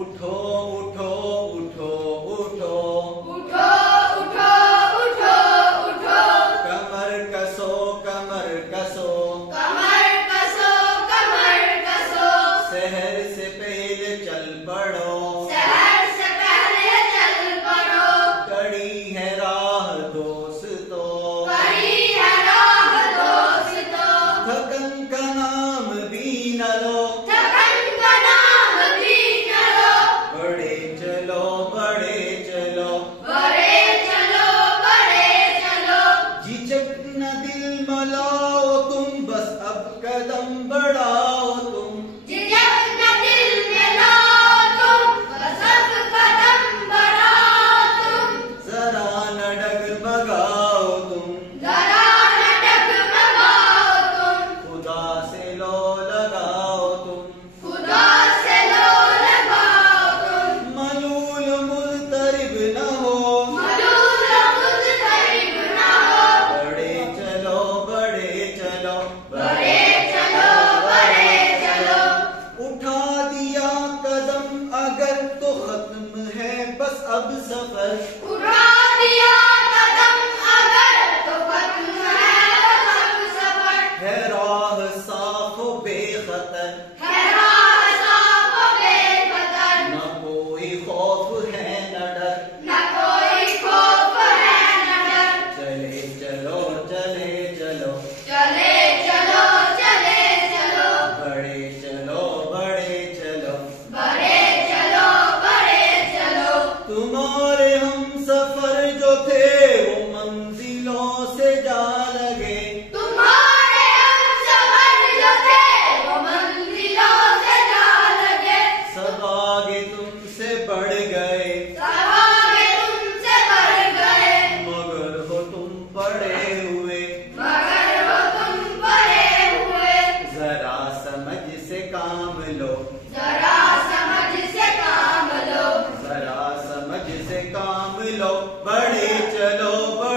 उठो उठो उठो उठो उठो उठो उठो उठो कमर कसो कमर कसो कमर कसो कमर कसो शहर से पहले चल पड़ो शहर से पहले चल पड़ो कड़ी है राह दोस्तों कड़ी है राह दोस्तों थकन का नाम भी न लो थकन का नाम भी न लो बड़े चलो बड़े चलो बड़े चलो बड़े चलो झिझक न दिल मलाओ तुम बस अब कदम बढ़ाओ तुम झिझक न दिल में लाओ तुम बस अब कदम बढ़ाओ तुम जरा न डगमगाओ तुम जरा न डगमगाओ तुम खुदा से लो लगाओ तुम खुदा से लो लगाओ तुम मलूल मुल्तरिब न हो मलूल मुज़तरिब न हो बड़े चलो बड़े चलो बड़े चलो बड़े चलो उठा दिया कदम अगर तो खत्म है बस अब सफर उठा दिया कदम अगर तो खत्म है सब सफर है राह साफ बेखतर है राह साफ बेखतर न कोई खौफ है न डर न कोई खौफ है न डर चले चलो चले चलो चले चलो चले चलो बड़े चलो बड़े चलो बड़े चलो बड़े चलो तुम्हारे हम सफर जो थे वो मंजिलों से जा लगे तुम्हारे हम सफर जो थे वो मंजिलों से जा लगे सब आगे तुमसे बढ़ गए सब आगे तुमसे बढ़ गए मगर हो तुम पड़े हुए मगर वो तुम पड़े हुए जरा समझ से काम लो जरा समझ से काम लो जरा समझ से काम लो बड़े चलो बड़े